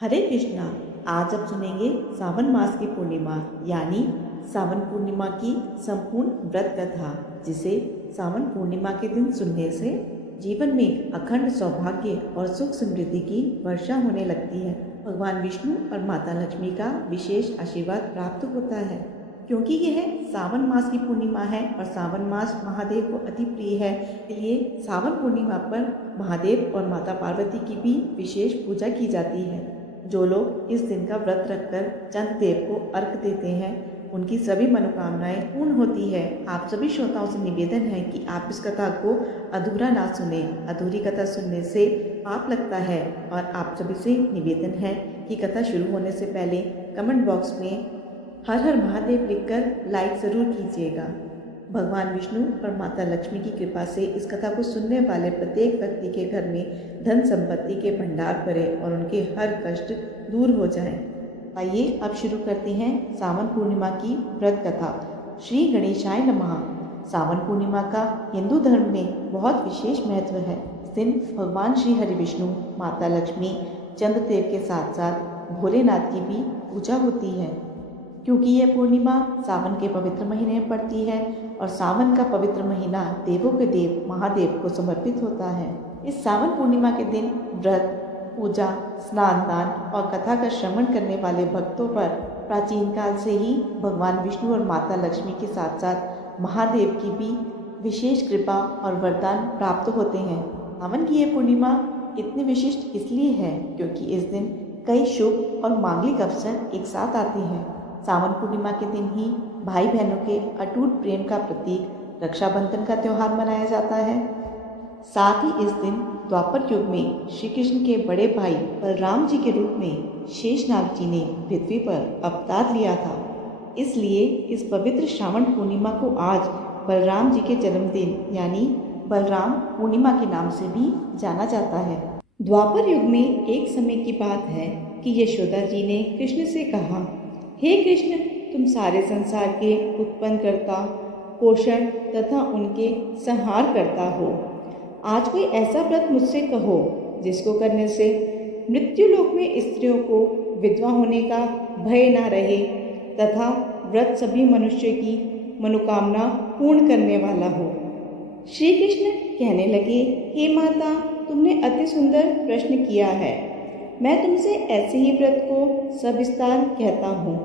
हरे कृष्णा। आज अब सुनेंगे सावन मास की पूर्णिमा यानी सावन पूर्णिमा की संपूर्ण व्रत कथा, जिसे सावन पूर्णिमा के दिन सुनने से जीवन में अखंड सौभाग्य और सुख समृद्धि की वर्षा होने लगती है। भगवान विष्णु और माता लक्ष्मी का विशेष आशीर्वाद प्राप्त होता है। क्योंकि यह सावन मास की पूर्णिमा है और सावन मास महादेव को अति प्रिय है, इसलिए सावन पूर्णिमा पर महादेव और माता पार्वती की भी विशेष पूजा की जाती है। जो लोग इस दिन का व्रत रखकर चंद्र देव को अर्घ देते हैं, उनकी सभी मनोकामनाएं पूर्ण होती है। आप सभी श्रोताओं से निवेदन है कि आप इस कथा को अधूरा ना सुने। अधूरी कथा सुनने से पाप लगता है। और आप सभी से निवेदन है कि कथा शुरू होने से पहले कमेंट बॉक्स में हर हर महादेव लिखकर लाइक ज़रूर कीजिएगा। भगवान विष्णु और माता लक्ष्मी की कृपा से इस कथा को सुनने वाले प्रत्येक व्यक्ति के घर में धन संपत्ति के भंडार भरे और उनके हर कष्ट दूर हो जाएं। आइए अब शुरू करते हैं सावन पूर्णिमा की व्रत कथा। श्री गणेशाय नमः। सावन पूर्णिमा का हिंदू धर्म में बहुत विशेष महत्व है। इस दिन भगवान श्री हरि विष्णु, माता लक्ष्मी, चंद्रदेव के साथ साथ भोलेनाथ की भी पूजा होती है। क्योंकि यह पूर्णिमा सावन के पवित्र महीने में पड़ती है और सावन का पवित्र महीना देवों के देव महादेव को समर्पित होता है। इस सावन पूर्णिमा के दिन व्रत, पूजा, स्नान दान और कथा का श्रवण करने वाले भक्तों पर प्राचीन काल से ही भगवान विष्णु और माता लक्ष्मी के साथ साथ महादेव की भी विशेष कृपा और वरदान प्राप्त होते हैं। सावन की यह पूर्णिमा इतनी विशिष्ट इसलिए है क्योंकि इस दिन कई शुभ और मांगलिक अवसर एक साथ आते हैं। सावन पूर्णिमा के दिन ही भाई बहनों के अटूट प्रेम का प्रतीक रक्षाबंधन का त्यौहार मनाया जाता है। साथ ही इस दिन द्वापर युग में श्री कृष्ण के बड़े भाई बलराम जी के रूप में शेषनाग जी ने पृथ्वी पर अवतार लिया था। इसलिए इस पवित्र श्रावण पूर्णिमा को आज बलराम जी के जन्मदिन यानी बलराम पूर्णिमा के नाम से भी जाना जाता है। द्वापर युग में एक समय की बात है कि यशोदा जी ने कृष्ण से कहा, हे कृष्ण, तुम सारे संसार के उत्पन्न करता, पोषण तथा उनके संहार करता हो। आज कोई ऐसा व्रत मुझसे कहो जिसको करने से मृत्यु लोक में स्त्रियों को विधवा होने का भय न रहे तथा व्रत सभी मनुष्य की मनोकामना पूर्ण करने वाला हो। श्री कृष्ण कहने लगे, हे माता, तुमने अति सुंदर प्रश्न किया है। मैं तुमसे ऐसे ही व्रत को सविस्तार कहता हूँ।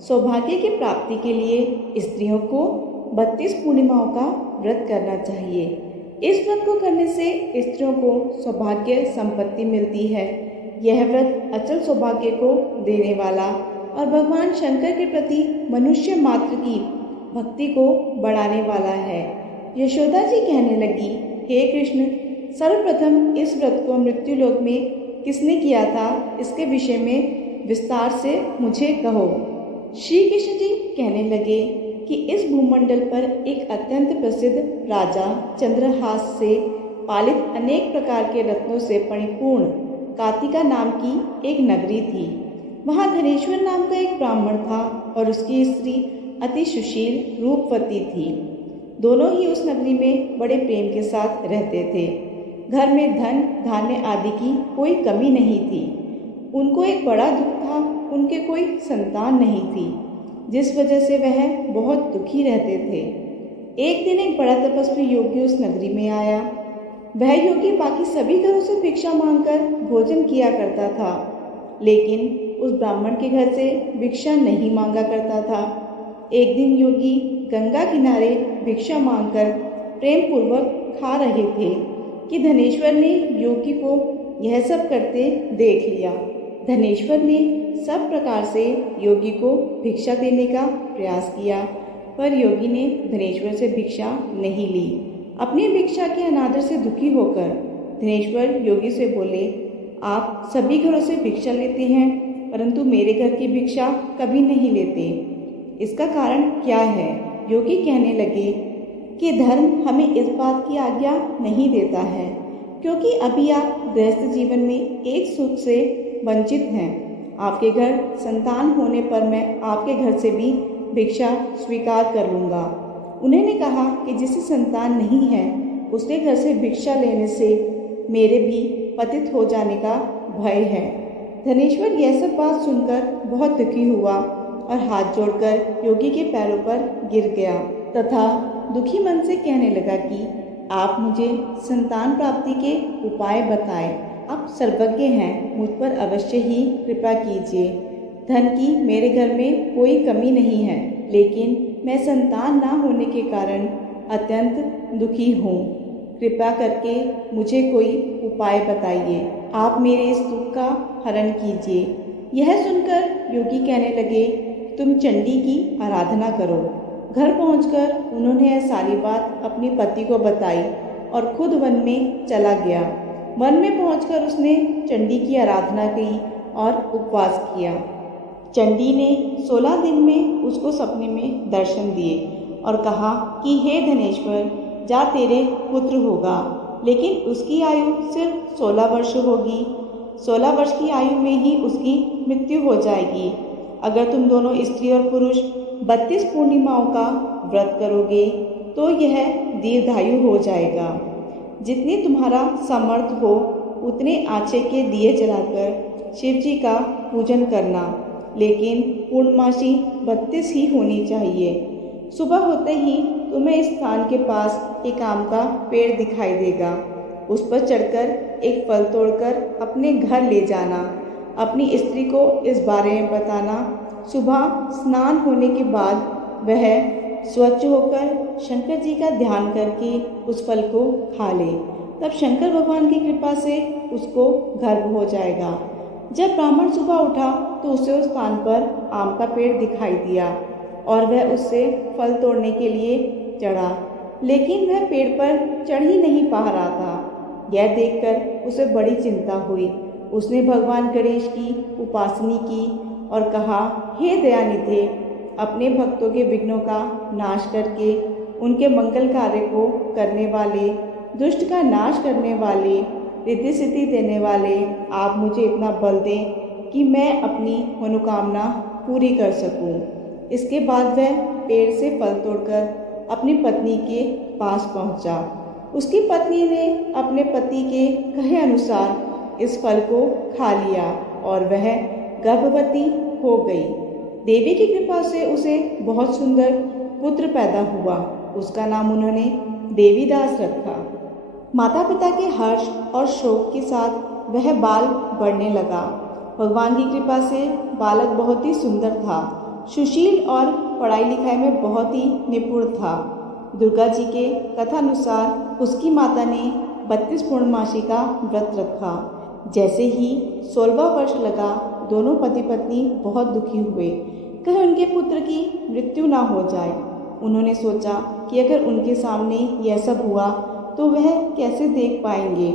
सौभाग्य की प्राप्ति के लिए स्त्रियों को 32 पूर्णिमाओं का व्रत करना चाहिए। इस व्रत को करने से स्त्रियों को सौभाग्य संपत्ति मिलती है। यह व्रत अचल सौभाग्य को देने वाला और भगवान शंकर के प्रति मनुष्य मात्र की भक्ति को बढ़ाने वाला है। यशोदा जी कहने लगी, हे कृष्ण, सर्वप्रथम इस व्रत को मृत्यु लोक में किसने किया था, इसके विषय में विस्तार से मुझे कहो। श्री कृष्ण जी कहने लगे कि इस भूमंडल पर एक अत्यंत प्रसिद्ध राजा चंद्रहास से पालित अनेक प्रकार के रत्नों से परिपूर्ण कातिका नाम की एक नगरी थी। वहाँ धनेश्वर नाम का एक ब्राह्मण था और उसकी स्त्री अति सुशील रूपवती थी। दोनों ही उस नगरी में बड़े प्रेम के साथ रहते थे। घर में धन धान्य आदि की कोई कमी नहीं थी। उनको एक बड़ा दुख था, उनके कोई संतान नहीं थी, जिस वजह से वह बहुत दुखी रहते थे। एक दिन एक बड़ा तपस्वी योगी उस नगरी में आया। वह योगी बाकी सभी घरों से भिक्षा मांगकर भोजन किया करता था, लेकिन उस ब्राह्मण के घर से भिक्षा नहीं मांगा करता था। एक दिन योगी गंगा किनारे भिक्षा मांगकर प्रेम पूर्वक खा रहे थे कि धनेश्वर ने योगी को यह सब करते देख लिया। धनेश्वर ने सब प्रकार से योगी को भिक्षा देने का प्रयास किया, पर योगी ने धनेश्वर से भिक्षा नहीं ली। अपनी भिक्षा के अनादर से दुखी होकर धनेश्वर योगी से बोले, आप सभी घरों से भिक्षा लेते हैं, परंतु मेरे घर की भिक्षा कभी नहीं लेते। इसका कारण क्या है? योगी कहने लगे कि धर्म हमें इस बात की आज्ञा नहीं देता है, क्योंकि अभी आप गृहस्थ जीवन में एक सुख से वंचित हैं। आपके घर संतान होने पर मैं आपके घर से भी भिक्षा स्वीकार कर लूँगा। उन्होंने कहा कि जिसे संतान नहीं है उसके घर से भिक्षा लेने से मेरे भी पतित हो जाने का भय है। धनेश्वर यह सब बात सुनकर बहुत दुखी हुआ और हाथ जोड़कर योगी के पैरों पर गिर गया तथा दुखी मन से कहने लगा कि आप मुझे संतान प्राप्ति के उपाय बताएं। आप सर्वज्ञ हैं, मुझ पर अवश्य ही कृपा कीजिए। धन की मेरे घर में कोई कमी नहीं है, लेकिन मैं संतान ना होने के कारण अत्यंत दुखी हूँ। कृपा करके मुझे कोई उपाय बताइए। आप मेरे इस दुख का हरण कीजिए। यह सुनकर योगी कहने लगे, तुम चंडी की आराधना करो। घर पहुंचकर उन्होंने यह सारी बात अपनी पति को बताई और खुद वन में चला गया। वन में पहुंचकर उसने चंडी की आराधना की और उपवास किया। चंडी ने 16 दिन में उसको सपने में दर्शन दिए और कहा कि हे धनेश्वर, जा तेरे पुत्र होगा, लेकिन उसकी आयु सिर्फ 16 वर्ष होगी। 16 वर्ष की आयु में ही उसकी मृत्यु हो जाएगी। अगर तुम दोनों स्त्री और पुरुष 32 पूर्णिमाओं का व्रत करोगे तो यह दीर्घायु हो जाएगा। जितनी तुम्हारा सामर्थ्य हो उतने आचे के दिए जलाकर शिव जी का पूजन करना, लेकिन पूर्णमासी 32 ही होनी चाहिए। सुबह होते ही तुम्हें इस स्थान के पास एक आम का पेड़ दिखाई देगा। उस पर चढ़कर एक फल तोड़कर अपने घर ले जाना। अपनी स्त्री को इस बारे में बताना। सुबह स्नान होने के बाद वह स्वच्छ होकर शंकर जी का ध्यान करके उस फल को खा ले। तब शंकर भगवान की कृपा से उसको गर्भ हो जाएगा। जब ब्राह्मण सुबह उठा तो उसे उस स्थान पर आम का पेड़ दिखाई दिया और वह उससे फल तोड़ने के लिए चढ़ा, लेकिन वह पेड़ पर चढ़ ही नहीं पा रहा था। यह देखकर उसे बड़ी चिंता हुई। उसने भगवान गणेश की उपासना की और कहा, हे दयानिधे, अपने भक्तों के विघ्नों का नाश करके उनके मंगल कार्य को करने वाले, दुष्ट का नाश करने वाले, रिद्धि सिद्धि देने वाले, आप मुझे इतना बल दें कि मैं अपनी मनोकामना पूरी कर सकूं। इसके बाद वह पेड़ से फल तोड़कर अपनी पत्नी के पास पहुंचा। उसकी पत्नी ने अपने पति के कहे अनुसार इस फल को खा लिया और वह गर्भवती हो गई। देवी की कृपा से उसे बहुत सुंदर पुत्र पैदा हुआ। उसका नाम उन्होंने देवीदास रखा। माता पिता के हर्ष और शोक के साथ वह बाल बढ़ने लगा। भगवान की कृपा से बालक बहुत ही सुंदर था, सुशील और पढ़ाई लिखाई में बहुत ही निपुण था। दुर्गा जी के कथानुसार उसकी माता ने 32 पूर्णमासी का व्रत रखा। जैसे ही 16वां वर्ष लगा, दोनों पति पत्नी बहुत दुखी हुए, कहीं उनके पुत्र की मृत्यु ना हो जाए। उन्होंने सोचा कि अगर उनके सामने यह सब हुआ तो वह कैसे देख पाएंगे।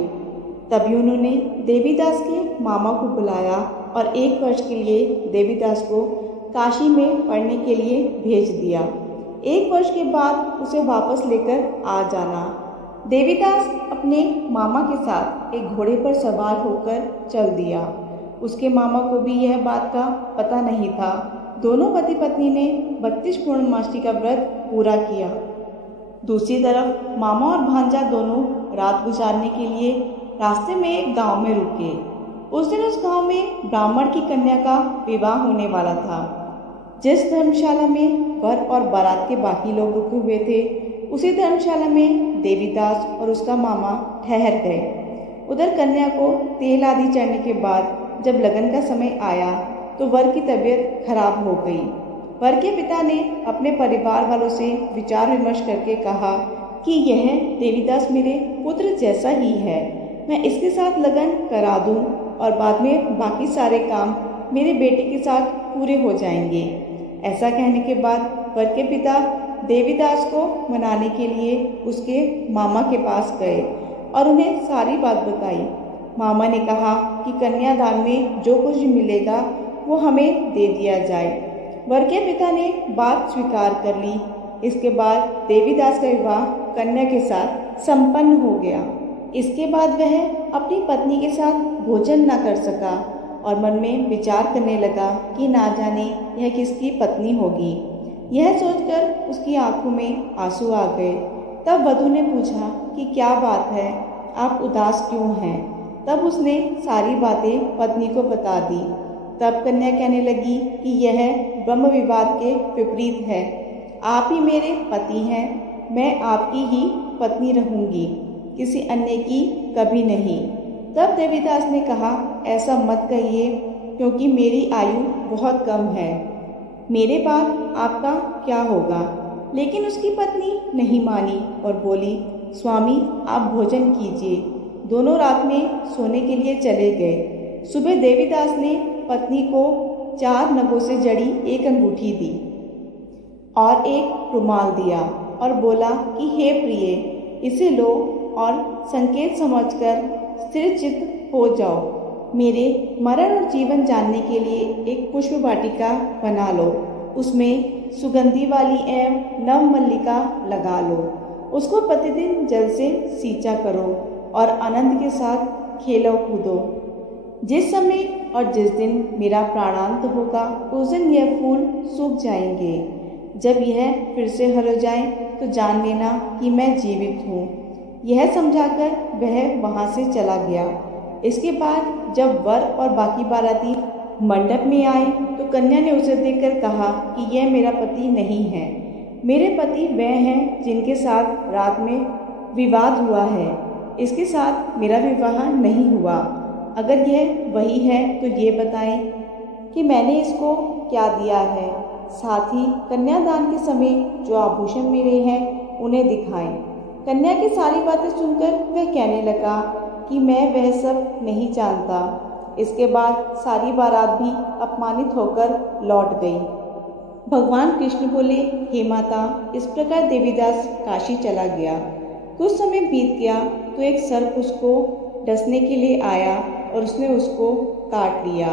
तभी उन्होंने देवीदास के मामा को बुलाया और 1 वर्ष के लिए देवीदास को काशी में पढ़ने के लिए भेज दिया। 1 वर्ष के बाद उसे वापस लेकर आ जाना। देवीदास अपने मामा के साथ एक घोड़े पर सवार होकर चल दिया। उसके मामा को भी यह बात का पता नहीं था। दोनों पति पत्नी ने 32 पूर्णमासी का व्रत पूरा किया। दूसरी तरफ मामा और भांजा दोनों रात गुजारने के लिए रास्ते में एक गांव में रुके। उस दिन उस गांव में ब्राह्मण की कन्या का विवाह होने वाला था। जिस धर्मशाला में वर और बारात के बाकी लोग रुके हुए थे, उसी धर्मशाला में देवीदास और उसका मामा ठहर गए। उधर कन्या को तेल आदि चढ़ने के बाद जब लगन का समय आया तो वर की तबीयत खराब हो गई। वर के पिता ने अपने परिवार वालों से विचार विमर्श करके कहा कि यह देवीदास मेरे पुत्र जैसा ही है, मैं इसके साथ लगन करा दूं और बाद में बाकी सारे काम मेरे बेटे के साथ पूरे हो जाएंगे। ऐसा कहने के बाद वर के पिता देवीदास को मनाने के लिए उसके मामा के पास गए और उन्हें सारी बात बताई। मामा ने कहा कि कन्यादान में जो कुछ भी मिलेगा वो हमें दे दिया जाए। वर के पिता ने बात स्वीकार कर ली। इसके बाद देवीदास का विवाह कन्या के साथ संपन्न हो गया। इसके बाद वह अपनी पत्नी के साथ भोजन न कर सका और मन में विचार करने लगा कि ना जाने यह किसकी पत्नी होगी। यह सोचकर उसकी आंखों में आंसू आ गए। तब वधू ने पूछा कि क्या बात है, आप उदास क्यों हैं? तब उसने सारी बातें पत्नी को बता दी। तब कन्या कहने लगी कि यह ब्रह्म विवाद के विपरीत है। आप ही मेरे पति हैं, मैं आपकी ही पत्नी रहूंगी, किसी अन्य की कभी नहीं। तब देवीदास ने कहा, ऐसा मत कहिए, क्योंकि मेरी आयु बहुत कम है, मेरे बाद आपका क्या होगा। लेकिन उसकी पत्नी नहीं मानी और बोली, स्वामी आप भोजन कीजिए। दोनों रात में सोने के लिए चले गए। सुबह देवीदास ने पत्नी को 4 नगों से जड़ी एक अंगूठी दी और एक रुमाल दिया और बोला कि हे प्रिय, इसे लो और संकेत समझकर स्थिर चित्त हो जाओ। मेरे मरण और जीवन जानने के लिए एक पुष्प वाटिका बना लो, उसमें सुगंधी वाली एवं नव मल्लिका लगा लो। उसको प्रतिदिन जल से सींचा करो और आनंद के साथ खेलो कूदो। जिस समय और जिस दिन मेरा प्राणांत होगा, उस दिन यह फूल सूख जाएंगे। जब यह फिर से हर जाए तो जान लेना कि मैं जीवित हूँ। यह समझाकर वह वहाँ से चला गया। इसके बाद जब वर और बाकी बाराती मंडप में आए तो कन्या ने उसे देखकर कहा कि यह मेरा पति नहीं है। मेरे पति वह हैं जिनके साथ रात में विवाद हुआ है। इसके साथ मेरा विवाह नहीं हुआ। अगर यह वही है तो ये बताएं कि मैंने इसको क्या दिया है। साथ ही कन्यादान के समय जो आभूषण मेरे हैं उन्हें दिखाएं। कन्या की सारी बातें सुनकर वह कहने लगा कि मैं वह सब नहीं जानता। इसके बाद सारी बारात भी अपमानित होकर लौट गई। भगवान कृष्ण बोले, हे माता, इस प्रकार देवीदास काशी चला गया। कुछ समय बीत गया तो एक सर्प उसको डसने के लिए आया और उसने उसको काट लिया।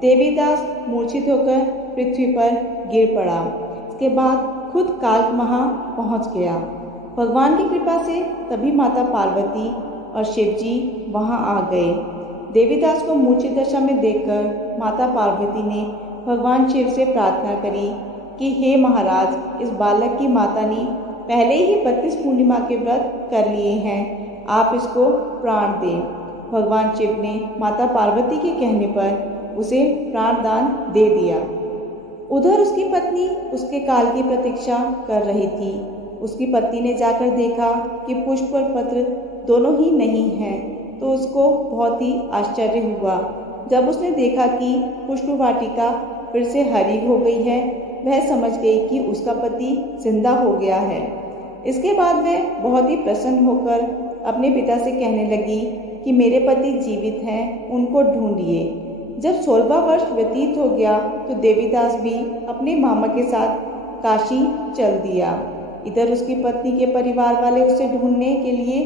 देवीदास मूर्छित होकर पृथ्वी पर गिर पड़ा। इसके बाद खुद काल वहाँ पहुँच गया। भगवान की कृपा से तभी माता पार्वती और शिव जी वहाँ आ गए। देवीदास को मूर्छित दशा में देखकर माता पार्वती ने भगवान शिव से प्रार्थना करी कि हे महाराज, इस बालक की माता ने पहले ही 32 पूर्णिमा के व्रत कर लिए हैं, आप इसको प्राण दें। भगवान शिव ने माता पार्वती के कहने पर उसे प्राण दान दे दिया। उधर उसकी पत्नी उसके काल की प्रतीक्षा कर रही थी। उसकी पत्नी ने जाकर देखा कि पुष्प और पत्र दोनों ही नहीं हैं, तो उसको बहुत ही आश्चर्य हुआ। जब उसने देखा कि पुष्प वाटिका फिर से हरी हो गई है, वह समझ गई कि उसका पति जिंदा हो गया है। इसके बाद वह बहुत ही प्रसन्न होकर अपने पिता से कहने लगी कि मेरे पति जीवित हैं, उनको ढूंढिए। जब 16वां वर्ष व्यतीत हो गया तो देवीदास भी अपने मामा के साथ काशी चल दिया। इधर उसकी पत्नी के परिवार वाले उसे ढूंढने के लिए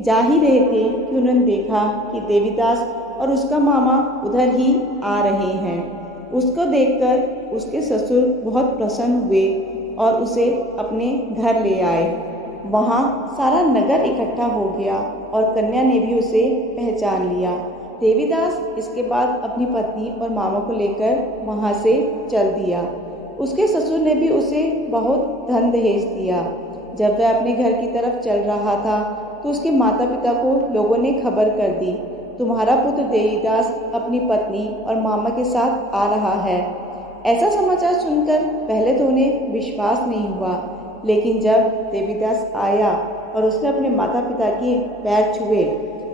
जा ही रहे थे कि उन्होंने देखा कि देवीदास और उसका मामा उधर ही आ रहे हैं। उसको देखकर उसके ससुर बहुत प्रसन्न हुए और उसे अपने घर ले आए। वहाँ सारा नगर इकट्ठा हो गया और कन्या ने भी उसे पहचान लिया। देवीदास इसके बाद अपनी पत्नी और मामा को लेकर वहाँ से चल दिया। उसके ससुर ने भी उसे बहुत धन दहेज दिया। जब वह अपने घर की तरफ चल रहा था तो उसके माता पिता को लोगों ने खबर कर दी, तुम्हारा पुत्र देवीदास अपनी पत्नी और मामा के साथ आ रहा है। ऐसा समाचार सुनकर पहले तो उन्हें विश्वास नहीं हुआ, लेकिन जब देवीदास आया और उसने अपने माता पिता के पैर छुए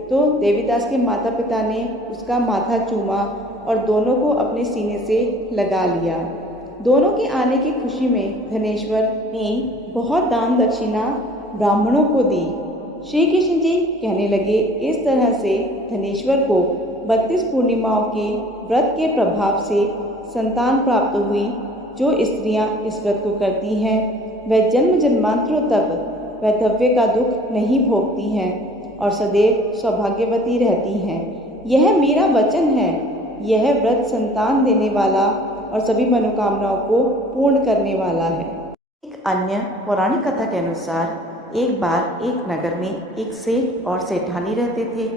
तो देवीदास के माता पिता ने उसका माथा चूमा और दोनों को अपने सीने से लगा लिया। दोनों के आने की खुशी में धनेश्वर ने बहुत दान दक्षिणा ब्राह्मणों को दी। श्री कृष्ण जी कहने लगे, इस तरह से धनेश्वर को 32 पूर्णिमाओं के व्रत के प्रभाव से संतान प्राप्त हुई। जो स्त्रियां इस व्रत को करती हैं वह जन्म जन्मांतरों तक वैधव्य का दुख नहीं भोगती हैं और सदैव सौभाग्यवती रहती हैं। यह मेरा वचन है। यह व्रत संतान देने वाला और सभी मनोकामनाओं को पूर्ण करने वाला है। एक अन्य पौराणिक कथा के अनुसार एक बार एक नगर में एक सेठ और सेठानी रहते थे।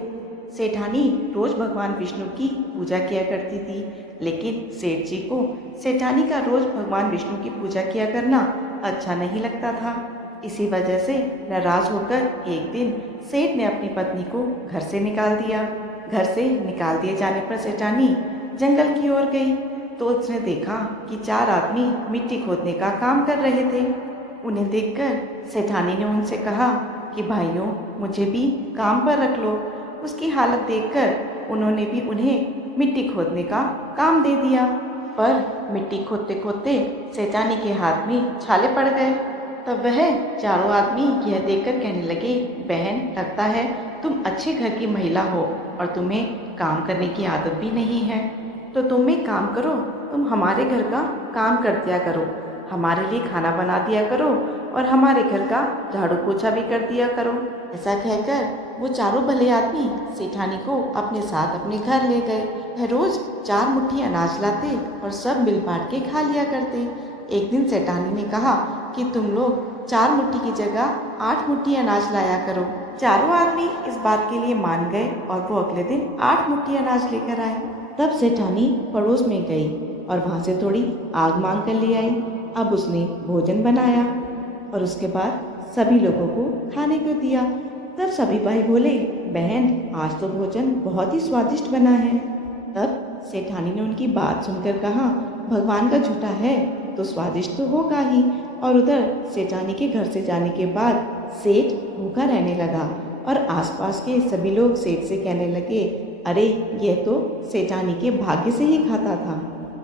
सेठानी रोज भगवान विष्णु की पूजा किया करती थी, लेकिन सेठ जी को सेठानी का रोज भगवान विष्णु की पूजा किया करना अच्छा नहीं लगता था। इसी वजह से नाराज होकर एक दिन सेठ ने अपनी पत्नी को घर से निकाल दिया। घर से निकाल दिए जाने पर सेठानी जंगल की ओर गई तो उसने देखा कि 4 आदमी मिट्टी खोदने का काम कर रहे थे। उन्हें देखकर सेठानी ने उनसे कहा कि भाइयों, मुझे भी काम पर रख लो। उसकी हालत देखकर उन्होंने भी उन्हें मिट्टी खोदने का काम दे दिया, पर मिट्टी खोदते खोदते सेठानी के हाथ में छाले पड़ गए। तब वह चारों आदमी यह देखकर कहने लगे, बहन, लगता है तुम अच्छे घर की महिला हो और तुम्हें काम करने की आदत भी नहीं है। तो तुम एक काम करो, तुम हमारे घर का काम कर दिया करो, हमारे लिए खाना बना दिया करो और हमारे घर का झाड़ू पोछा भी कर दिया करो। ऐसा कहकर वो चारों भले आदमी सेठानी को अपने साथ अपने घर ले गए। वह रोज 4 मुट्ठी अनाज लाते और सब मिल बांट के खा लिया करते। एक दिन सेठानी ने कहा कि तुम लोग 4 मुट्ठी की जगह 8 मुट्ठी अनाज लाया करो। चारों आदमी इस बात के लिए मान गए और वो अगले दिन 8 मुट्ठी अनाज लेकर आए। तब सेठानी पड़ोस में गई और वहाँ से थोड़ी आग मांग कर ले आई। अब उसने भोजन बनाया और उसके बाद सभी लोगों को खाने को दिया। तब सभी भाई बोले, बहन, आज तो भोजन बहुत ही स्वादिष्ट बना है। तब सेठानी ने उनकी बात सुनकर कहा, भगवान का झूठा है तो स्वादिष्ट तो होगा ही। और उधर सेठानी के घर से जाने के बाद सेठ भूखा रहने लगा और आसपास के सभी लोग सेठ से कहने लगे, अरे यह तो सेठानी के भाग्य से ही खाता था।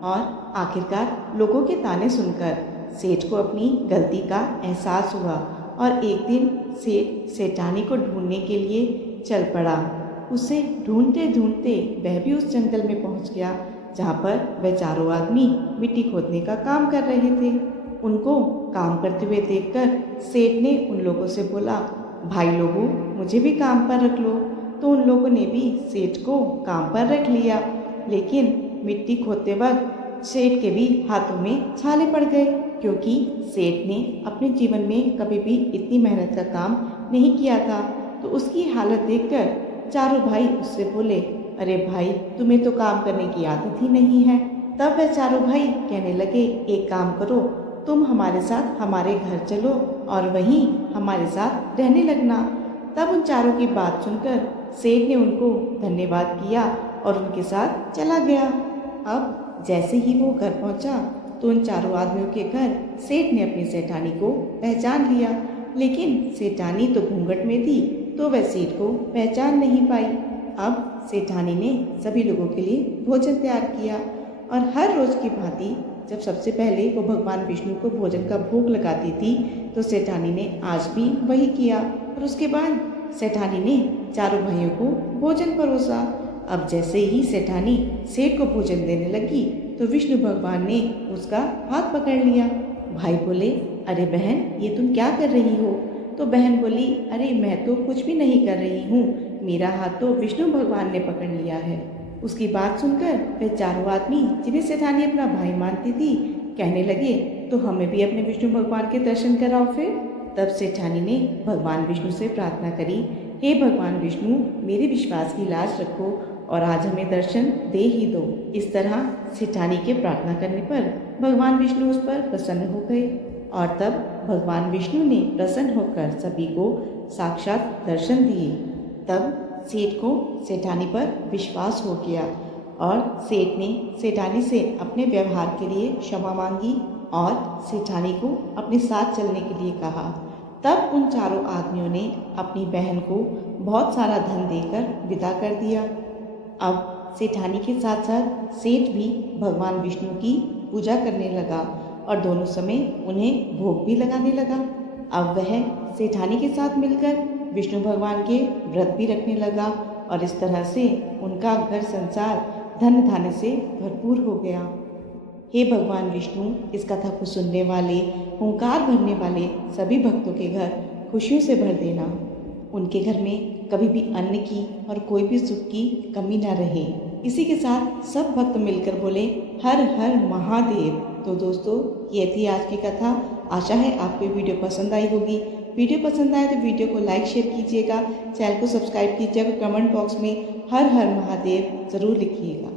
और आखिरकार लोगों के ताने सुनकर सेठ को अपनी गलती का एहसास हुआ और एक दिन सेठ सेठानी को ढूंढने के लिए चल पड़ा। उसे ढूंढते ढूंढते वह भी उस जंगल में पहुंच गया जहां पर वह चारों आदमी मिट्टी खोदने का काम कर रहे थे। उनको काम करते हुए देखकर सेठ ने उन लोगों से बोला, भाई लोगों, मुझे भी काम पर रख लो। तो उन लोगों ने भी सेठ को काम पर रख लिया, लेकिन मिट्टी खोदते वक्त सेठ के भी हाथों में छाले पड़ गए, क्योंकि सेठ ने अपने जीवन में कभी भी इतनी मेहनत का काम नहीं किया था। तो उसकी हालत देखकर चारों भाई उससे बोले, अरे भाई, तुम्हें तो काम करने की आदत ही नहीं है। तब वह चारों भाई कहने लगे, एक काम करो, तुम हमारे साथ हमारे घर चलो और वहीं हमारे साथ रहने लगना। तब उन चारों की बात सुनकर सेठ ने उनको धन्यवाद किया और उनके साथ चला गया। अब जैसे ही वो घर पहुंचा तो उन चारों आदमियों के घर सेठ ने अपनी सेठानी को पहचान लिया, लेकिन सेठानी तो घूंघट में थी तो वह सेठ को पहचान नहीं पाई। अब सेठानी ने सभी लोगों के लिए भोजन तैयार किया और हर रोज की भांति जब सबसे पहले वो भगवान विष्णु को भोजन का भोग लगाती थी तो सेठानी ने आज भी वही किया और उसके बाद सेठानी ने चारों भाइयों को भोजन परोसा। अब जैसे ही सेठानी सेठ को भोजन देने लगी तो विष्णु भगवान ने उसका हाथ पकड़ लिया। भाई बोले, अरे बहन, ये तुम क्या कर रही हो? तो बहन बोली, अरे मैं तो कुछ भी नहीं कर रही हूँ, मेरा हाथ तो विष्णु भगवान ने पकड़ लिया है। उसकी बात सुनकर वे चारों आदमी, जिन्हें सेठानी अपना भाई मानती थी, कहने लगे, तो हमें भी अपने विष्णु भगवान के दर्शन कराओ फिर। तब सेठानी ने भगवान विष्णु से प्रार्थना करी, हे भगवान विष्णु, मेरे विश्वास की लाज रखो और आज हमें दर्शन दे ही दो। इस तरह सेठानी के प्रार्थना करने पर भगवान विष्णु उस पर प्रसन्न हो गए और तब भगवान विष्णु ने प्रसन्न होकर सभी को साक्षात दर्शन दिए। तब सेठ को सेठानी पर विश्वास हो गया और सेठ ने सेठानी से अपने व्यवहार के लिए क्षमा मांगी और सेठानी को अपने साथ चलने के लिए कहा। तब उन चारों आदमियों ने अपनी बहन को बहुत सारा धन देकर विदा कर दिया। अब सेठानी के साथ साथ सेठ भी भगवान विष्णु की पूजा करने लगा और दोनों समय उन्हें भोग भी लगाने लगा। अब वह सेठानी के साथ मिलकर विष्णु भगवान के व्रत भी रखने लगा और इस तरह से उनका घर संसार धन धान्य से भरपूर हो गया। हे भगवान विष्णु, इस कथा को सुनने वाले, हुंकार भरने वाले सभी भक्तों के घर खुशियों से भर देना। उनके घर में कभी भी अन्न की और कोई भी सुख की कमी न रहे। इसी के साथ सब भक्त मिलकर बोले, हर हर महादेव। तो दोस्तों, ये थी आज की कथा। आशा है आपको वीडियो पसंद आई होगी। वीडियो पसंद आए तो वीडियो को लाइक शेयर कीजिएगा, चैनल को सब्सक्राइब कीजिएगा, कमेंट बॉक्स में हर हर महादेव ज़रूर लिखिएगा।